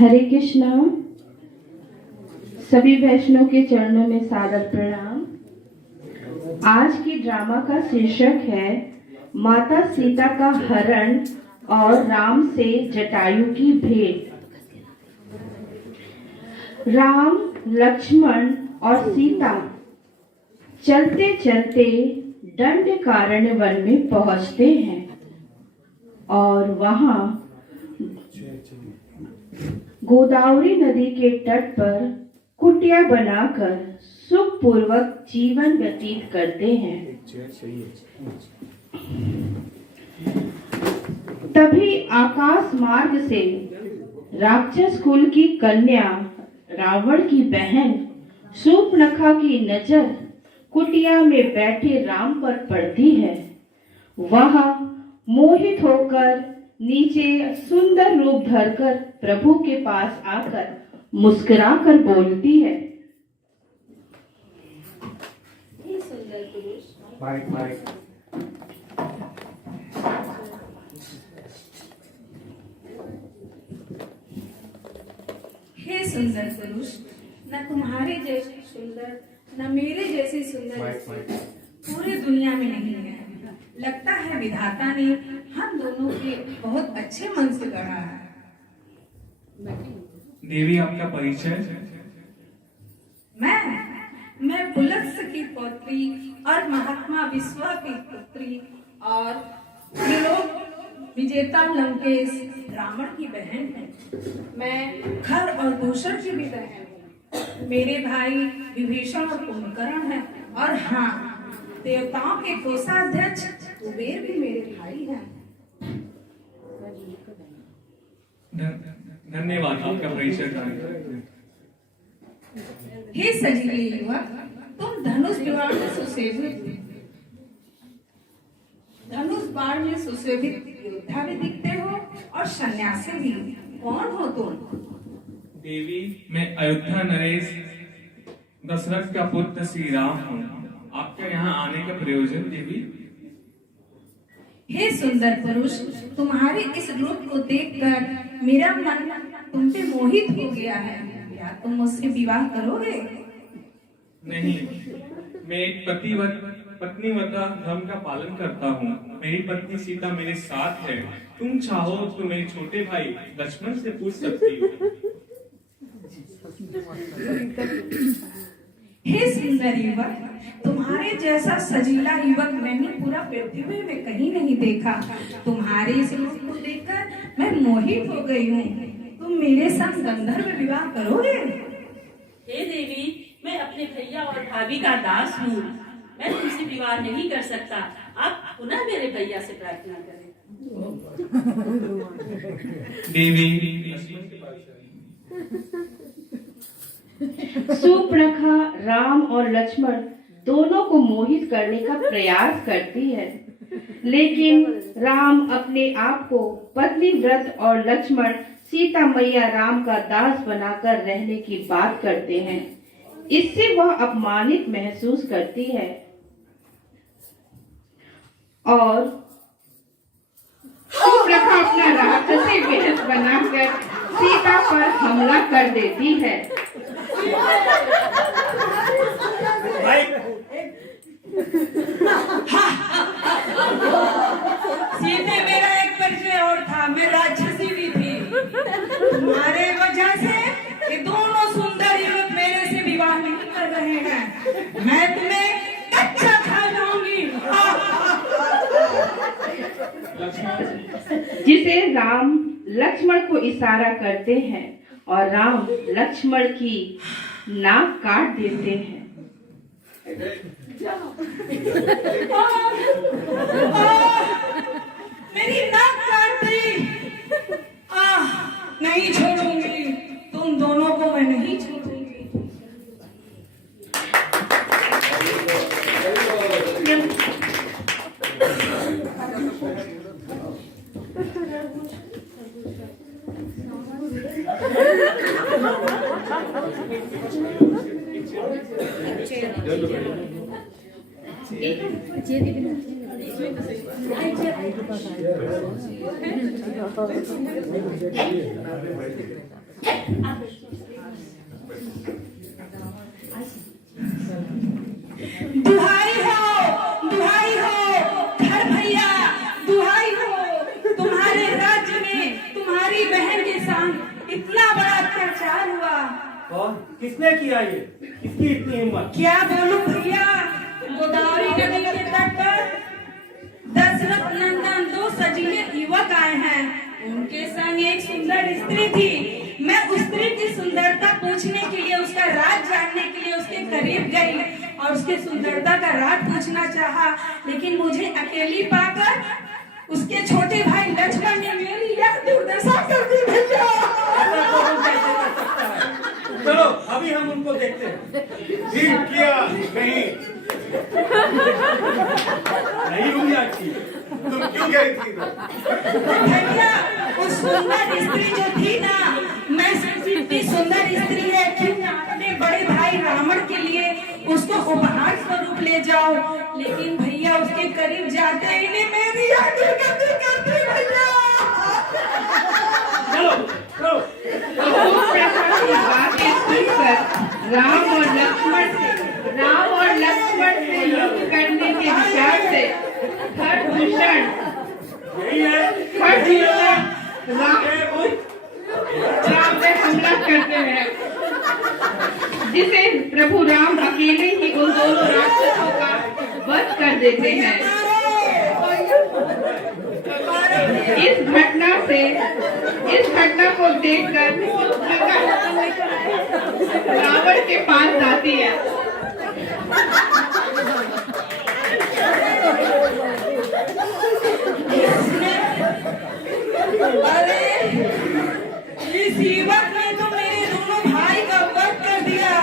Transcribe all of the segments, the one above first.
हरे कृष्णा। सभी वैष्णव के चरणों में सादर प्रणाम। आज की ड्रामा का शीर्षक है माता सीता का हरण और राम से जटायु की भेंट। राम, लक्ष्मण और सीता चलते चलते दंडकारण्य वन में पहुंचते हैं और वहां गोदावरी नदी के तट पर कुटिया बनाकर सुखपूर्वक जीवन व्यतीत करते हैं। तभी आकाश मार्ग से राक्षस कुल की कन्या रावण की बहन शूर्पणखा की नजर कुटिया में बैठे राम पर पड़ती है। वह मोहित होकर नीचे सुंदर रूप धरकर प्रभु के पास आकर मुस्कुराकर बोलती है, हे सुंदर पुरुष। हे सुंदर पुरुष, न तुम्हारे जैसे सुंदर न मेरे जैसे सुंदर पूरे दुनिया में नहीं है। लगता है विधाता ने हम दोनों के बहुत अच्छे मन से गढ़ा है। देवी, आपका परिचय? मैं पुलत्स की पौत्री और महात्मा विश्वा की पुत्री और त्रिलोक विजेता लंकेश रावण की बहन है। मैं खर और दूषण की भी बहन हूँ। मेरे भाई विभीषण और कुंभकर्ण है और हाँ, देवताओं के कोषाध्यक्ष कुबेर भी मेरे भाई हैं। धन्यवाद आपका परिचय करने। हे सजीले युवक, तुम धनुष बाण में सुशोभित योद्धा भी दिखते हो और सन्यासी भी। कौन हो तुम? देवी, मैं अयोध्या नरेश दशरथ का पुत्र श्री राम हूँ। आपका यहाँ आने का प्रयोजन देवी? हे सुंदर पुरुष, तुम्हारे इस रूप को देखकर मेरा मन तुम पे मोहित हो गया है। क्या तुम मुझसे विवाह करोगे? नहीं, मैं एक पत्नीव्रता धर्म का पालन करता हूँ। मेरी पत्नी सीता मेरे साथ है। तुम चाहो तो मेरे छोटे भाई लक्ष्मण से पूछ सकती हो। हे सुंदर युवक, तुम्हारे जैसा सजीला युवक मैंने पूरा पृथ्वी में कहीं नहीं देखा। तुम्हारे इस रूप को देखकर मैं मोहित हो गई हूँ। तुम मेरे संग गंधर्व विवाह करोगे? हे देवी, मैं अपने भैया और भाभी का दास हूँ। मैं तुमसे विवाह नहीं कर सकता। आप पुनः मेरे भैया से प्रार्थना करें। देवी, शूर्पणखा राम और लक्ष्मण दोनों को मोहित करने का प्रयास करती है, लेकिन राम अपने आप को पत्नी व्रत और लक्ष्मण सीता मैया राम का दास बनाकर रहने की बात करते हैं। इससे वह अपमानित महसूस करती है और शूर्पणखा अपना राक्षसी वेश बनाकर सीता पर हमला कर देती है। सीते मेरा एक परिचय और था। मैं राक्षसी भी थी। तुम्हारे वजह से ये दोनों सुंदर युवक मेरे से विवाह नहीं कर रहे हैं। मैं तुम्हें कच्चा खा जाऊंगी। जिसे राम लक्ष्मण को इशारा करते हैं और राम लक्ष्मण की नाक काट देते हैं। मेरी नाक काट दी। नहीं छोड़ूंगी, तुम दोनों को मैं नहीं छोड़ूंगी। दुहाई हो घर भैया, दुहाई हो। तुम्हारे राज्य में तुम्हारी बहन के साथ इतना बड़ा अत्याचार हुआ। और किसने किया ये? किसकी इतनी हिम्मत? क्या बोलूं भैया, गोदावरी नदी के तट पर दशरथ नंदन 2 सजीले युवक आए हैं। उनके संग एक सुंदर स्त्री थी। मैं उस स्त्री की सुंदरता पूछने के लिए, उसका राज जानने के लिए उसके करीब गई और उसके सुंदरता का राज पूछना चाहा, लेकिन मुझे अकेली पाकर उसके छोटे भाई लक्ष्मण ने मेरी यह दुर्दशा कर दी भैया। ऐसा कौन कैसे कर सकता है? चलो अभी हम उनको देखते हैं। ठीक किया। नहीं हुई अच्छी। तुम क्यों गई थी? भैया उस सुंदर स्त्री जो थी ना, मैं इतनी सुंदर स्त्री है कि मैं अपने बड़े भाई रावण के लिए उसको उपहार स्वरूप ले जाओ, लेकिन भैया उसके करीब जाते ही ने मेरी आंखें गंदी कर दी भैया। चलो चलो। की बातें सुनकर राम और लक्ष्मण से युद्ध करने के विचार से खरदूषण राम पे हमला करते हैं, जिसे प्रभु राम अकेले ही उन दोनों राक्षसों का वध कर देते हैं। इस घटना को देखकर रावण के पास जाती है। अरे इस युवक ने तो मेरे दोनों भाई का वध कर दिया।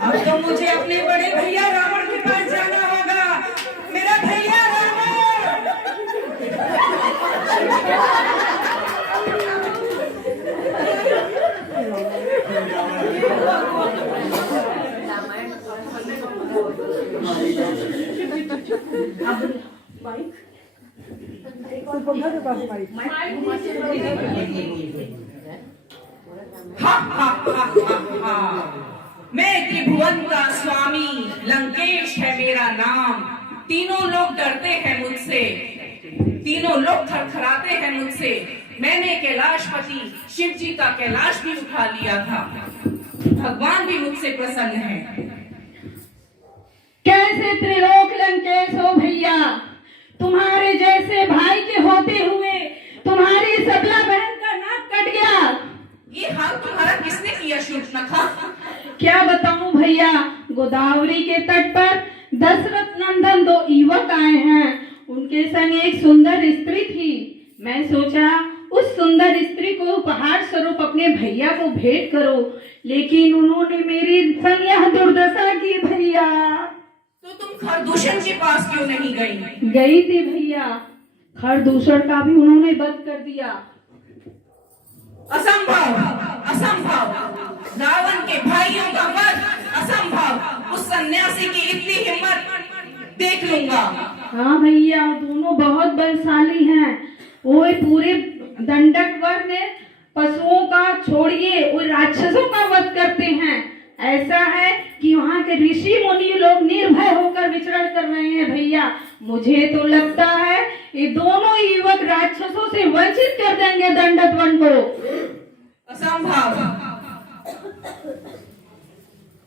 अब तो मुझे अपने बड़े भैया रावण के पास जाना होगा। मेरा भैया रावण। मैं त्रिभुवन का स्वामी, लंकेश है मेरा नाम। तीनों लोग डरते हैं मुझसे, तीनों लोग थरथराते हैं मुझसे। मैंने कैलाशपति शिव जी का कैलाश भी उठा लिया था। भगवान भी मुझसे प्रसन्न है। कैसे त्रिलोक लंकेश हो भैया, तुम्हारे जैसे भाई के होते हुए तुम्हारी सबला बहन का नाक कट गया। ये हाल तुम्हारा किसने किया शूर्पणखा? क्या बताऊं भैया, गोदावरी के तट पर दशरथ नंदन 2 युवक आए हैं। उनके संग एक सुंदर स्त्री थी। मैं सोचा उस सुंदर स्त्री को उपहार स्वरूप अपने भैया को भेंट करो, लेकिन उन्होंने मेरी संग यह दुर्दशा की भैया। तो तुम खरदूषण के पास क्यों नहीं गई? गई थी भैया, खरदूषण का भी उन्होंने वध कर दिया। असंभव, असंभव। रावण के भाइयों का वध असंभव। उस सन्यासी की इतनी हिम्मत देख लूंगा। हाँ भैया, दोनों बहुत बलशाली हैं। वो पूरे दंडक वर में पशुओं का छोड़िए, वो राक्षसों का वध करते हैं। ऐसा है कि वहाँ के ऋषि मुनि लोग निर्भय होकर विचरण कर रहे हैं भैया। मुझे तो लगता है ये दोनों युवक राक्षसों से वंचित कर देंगे दंडक वन को। असंभव।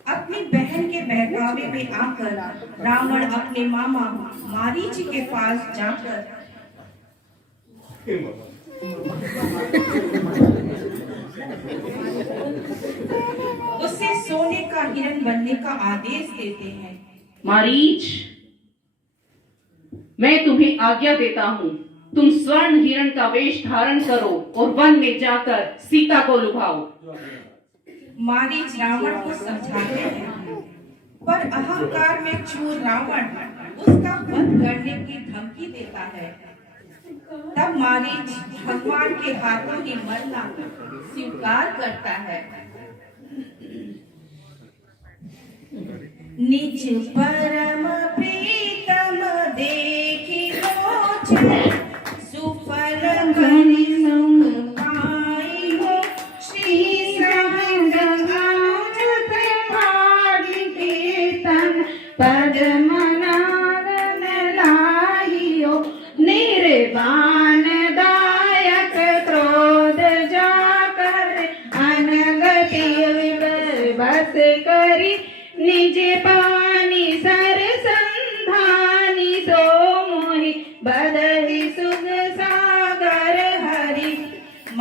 अपनी बहन के बहकावे में आकर रावण अपने मामा मारीच के पास जाकर उससे सोने का हिरण बनने का आदेश देते हैं। मारीच, मैं तुम्हें आज्ञा देता हूँ, तुम स्वर्ण हिरण का वेश धारण करो और वन में जाकर सीता को लुभाओ। मारीच रावण को समझाते हैं, पर अहंकार में चूर रावण उसका वध करने की धमकी देता है। तब मारीच भगवान के हाथों ही मरना स्वीकार करता है। निज परम प्रीतम देखी लोचन, सुफल करि सुख पाई हो।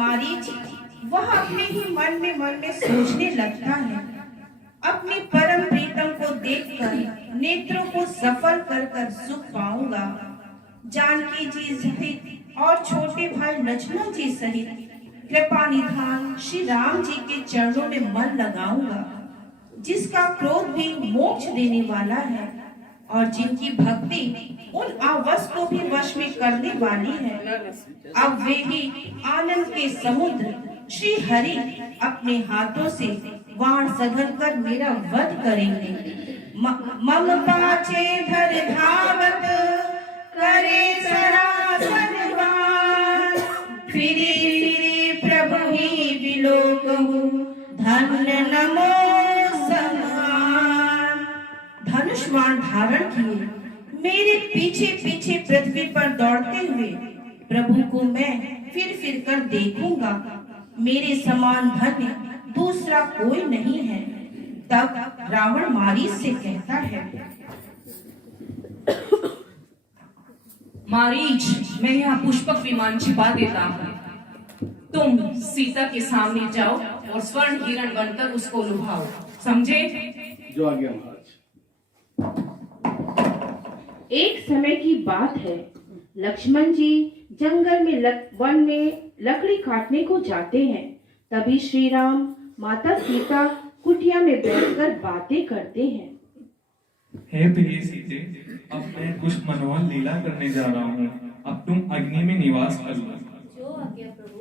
मारीच वह अपने ही मन में सोचने लगता है, अपने परम प्रीतम को देखकर नेत्रों को सफल कर सुख पाऊंगा। जानकी जी सहित और छोटे भाई लक्ष्मण जी सहित कृपा निधान श्री राम जी के चरणों में मन लगाऊंगा, जिसका क्रोध भी मोक्ष देने वाला है और जिनकी भक्ति उन आवश को भी वश में करने वाली है। अब वे ही आनंद के समुद्र श्री हरि अपने हाथों से वाण सघन कर मेरा वध करेंगे। मम पाछे धर धावत करे सरासन वार, फिरे फिरे प्रभु ही विलोकहु धन्य नमो समान। धनुष बाण धारण किए मेरे पीछे पीछे पृथ्वी पर दौड़ते हुए प्रभु को मैं फिर कर देखूंगा। मेरे समान धन्य दूसरा कोई नहीं है। तब रावण मारीच से कहता है, मारीच, मैं यहाँ पुष्पक विमान छिपा देता हूँ। तुम सीता के सामने जाओ और स्वर्ण हिरण बनकर उसको लुभाओ, समझे? जो आ गया महाराज। एक समय की बात है, लक्ष्मण जी जंगल में वन में लकड़ी काटने को जाते हैं। तभी श्री राम माता सीता कुटिया में बैठकर बातें करते हैं। हे प्रिय सीते, अब मैं कुछ मनोहर लीला करने जा रहा हूँ। अब तुम अग्नि में निवास कर लो। जो आज्ञा प्रभु।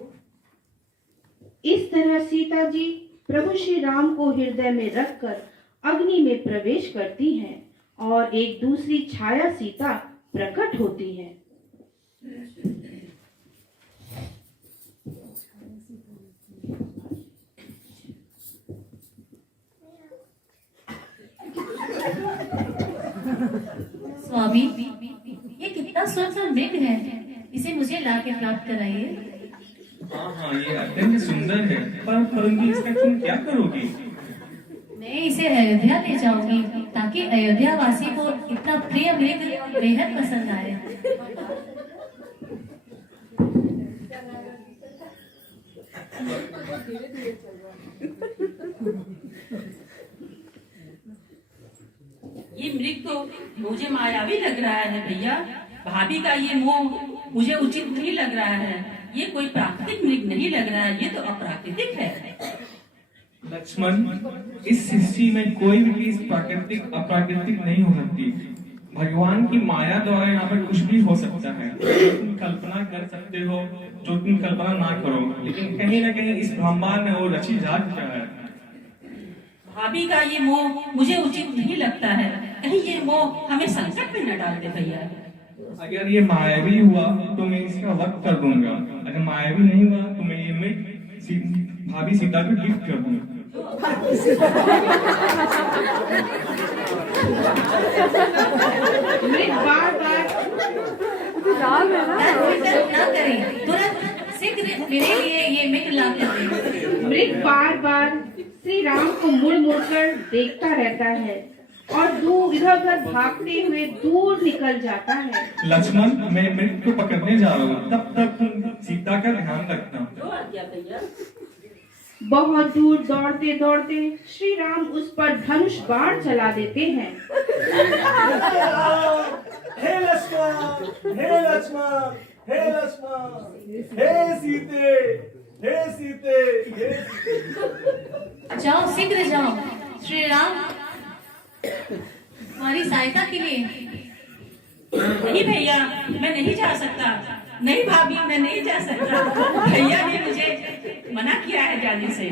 इस तरह सीता जी प्रभु श्री राम को हृदय में रखकर अग्नि में प्रवेश करती हैं और एक दूसरी छाया सीता प्रकट होती है। स्वामी, ये कितना सुंदर मृग है, इसे मुझे लाके प्राप्त कराइए। हाँ, ये अत्यंत सुंदर है, परंतु इसका तुम क्या करोगी? मैं इसे अयोध्या ले जाऊंगी ताकि अयोध्या वासी को इतना प्रिय मृग बेहद पसंद आए। ये मृग तो मुझे मायावी लग रहा है भैया। भाभी का ये मोह मुझे उचित नहीं लग रहा है। ये कोई प्राकृतिक मृग नहीं लग रहा है, ये तो अप्राकृतिक है। लक्ष्मण, इस सृष्टि में कोई भी चीज प्राकृतिक अप्राकृतिक नहीं हो सकती। भगवान की माया द्वारा यहाँ पर कुछ भी हो सकता है। तुम कल्पना कर सकते हो जो तुम कल्पना ना करो, लेकिन कहीं ना कहीं इस ब्रह्मांड में वो रची जात क्या है। भाभी का ये मोह मुझे उचित नहीं लगता है। कहीं ये मोह हमें संकट में न डाल दे भैया। अगर ये मायावी हुआ तो मैं इसका वध कर दूंगा, अगर मायावी नहीं हुआ तो मैं ये भाभी सीता को गिफ्ट कर दूंगा। मृग बार ना करें, तुरंत शीघ्र मेरे लिए ये मृग ला कर दें। मृग बार श्री राम को मुड़ कर देखता रहता है और दूर इधर भागते हुए दूर निकल जाता है। लक्ष्मण, मैं मृग को पकड़ने जा रहा हूँ, तब तक तुम सीता का ध्यान रखना। जो आज्ञा भैया। बहुत दूर दौड़ते दौड़ते श्री राम उस पर धनुष बाण चला देते हैं। हे लक्ष्मण, हे लक्ष्मण, हे लक्ष्मण, हे सीते, हे सीते, हे सीते। जाओ, शीघ्र जाओ। श्री राम, हमारी सहायता के लिए। नहीं भैया, मैं नहीं जा सकता। नहीं भाभी, मैं नहीं जा सकता। भैया ने मुझे मना किया है जाने से।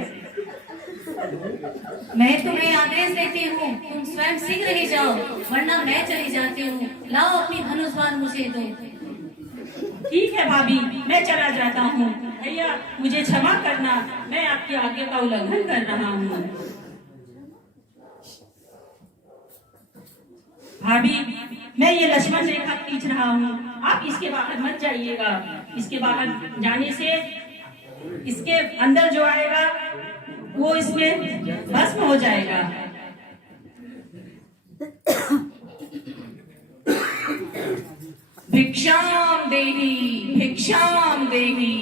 मैं तुम्हें आदेश देती हूँ, तुम स्वयं शीघ्र ही जाओ, वरना मैं चली जाती हूँ। लाओ अपनी धनुष बाण मुझे दो। ठीक है भाभी, मैं चला जाता हूँ। भैया मुझे क्षमा करना, मैं आपकी आज्ञा का उल्लंघन कर रहा हूँ। भाभी, मैं ये लक्ष्मण रेखा खींच रहा हूँ, आप इसके बाहर मत जाइएगा। इसके बाहर जाने से इसके अंदर जो आएगा वो इसमें भस्म हो जाएगा। भिक्षाम देही, भिक्षाम देही।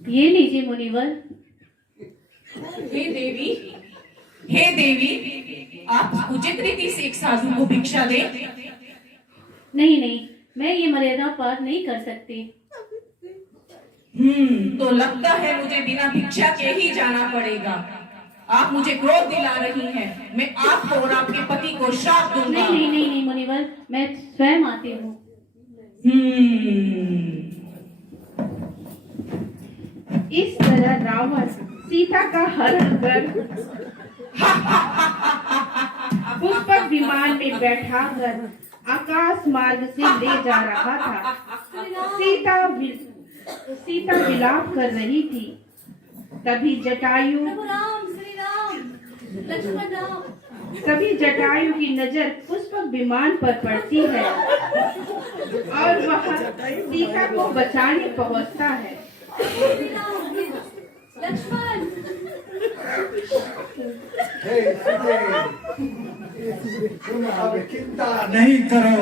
ये लीजिए मुनिवर। हे देवी, आप उचित रीति से एक साधु को भिक्षा दे। नहीं नहीं, मैं ये मर्यादा पार नहीं कर सकती। तो लगता है मुझे बिना भिक्षा के ही जाना पड़ेगा। आप मुझे क्रोध दिला रही हैं। मैं आपको और आपके पति को श्राप दूंगा। नहीं नहीं नहीं नहीं मुनिवर, मैं स्वयं आती हूँ। इस तरह रावण सीता का हरण कर पुष्पक विमान में बैठाकर आकाश मार्ग से ले जा रहा था। सीता विलाप कर रही थी। तभी जटायु की नजर पुष्पक विमान पर पड़ती है और वह सीता को बचाने पहुंचता है। तुम अब चिंता नहीं करो,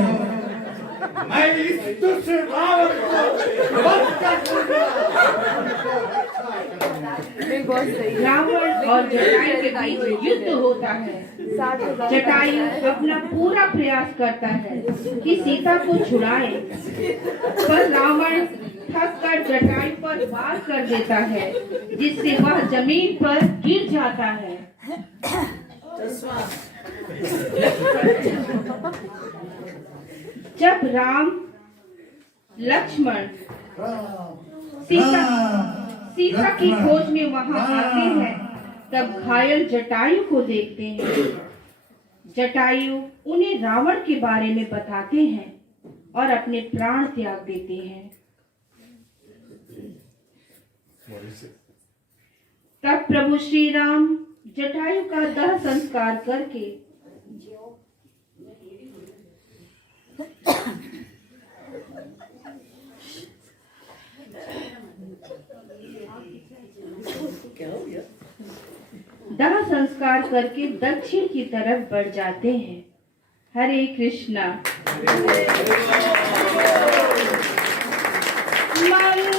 मैं इस दुष्ट रावण को वध कर दूंगा। रावण और जटायु के बीच युद्ध होता है। जटायु अपना पूरा प्रयास करता है कि सीता को छुड़ाए, पर रावण थक कर जटायु पर वार कर देता है, जिससे वह जमीन पर गिर जाता है। जब राम लक्ष्मण सीता की खोज में वहां आते हैं, तब घायल जटायु को देखते हैं। जटायु उन्हें रावण के बारे में बताते हैं और अपने प्राण त्याग देते हैं। तब प्रभु श्री राम जटायु का दाह संस्कार करके दाह संस्कार करके दक्षिण की तरफ बढ़ जाते हैं। हरे कृष्णा। मंगलम